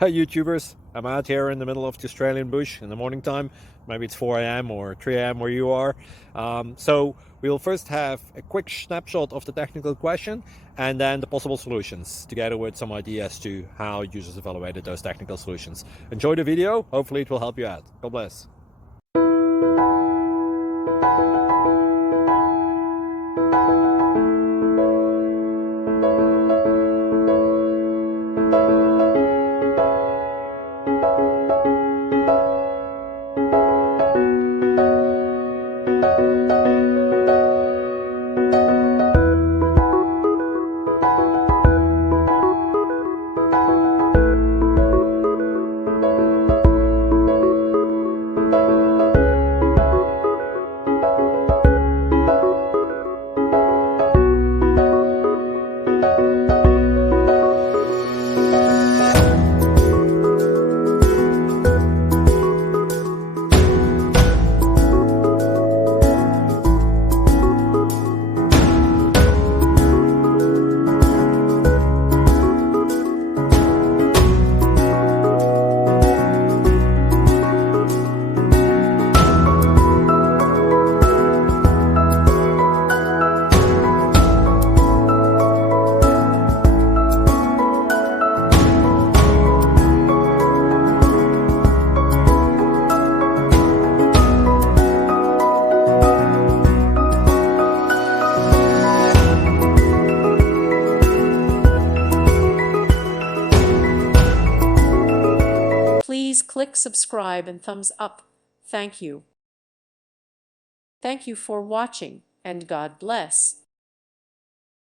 Hey YouTubers, I'm out here in the middle of the Australian bush in the morning time. Maybe it's 4 a.m. or 3 a.m. where you are. So we'll first have a quick snapshot of the technical question and then the possible solutions, together with some ideas to how users evaluated those technical solutions. Enjoy the video, hopefully it will help you out. God bless. Please click subscribe and thumbs up. Thank you. Thank you for watching, and God bless.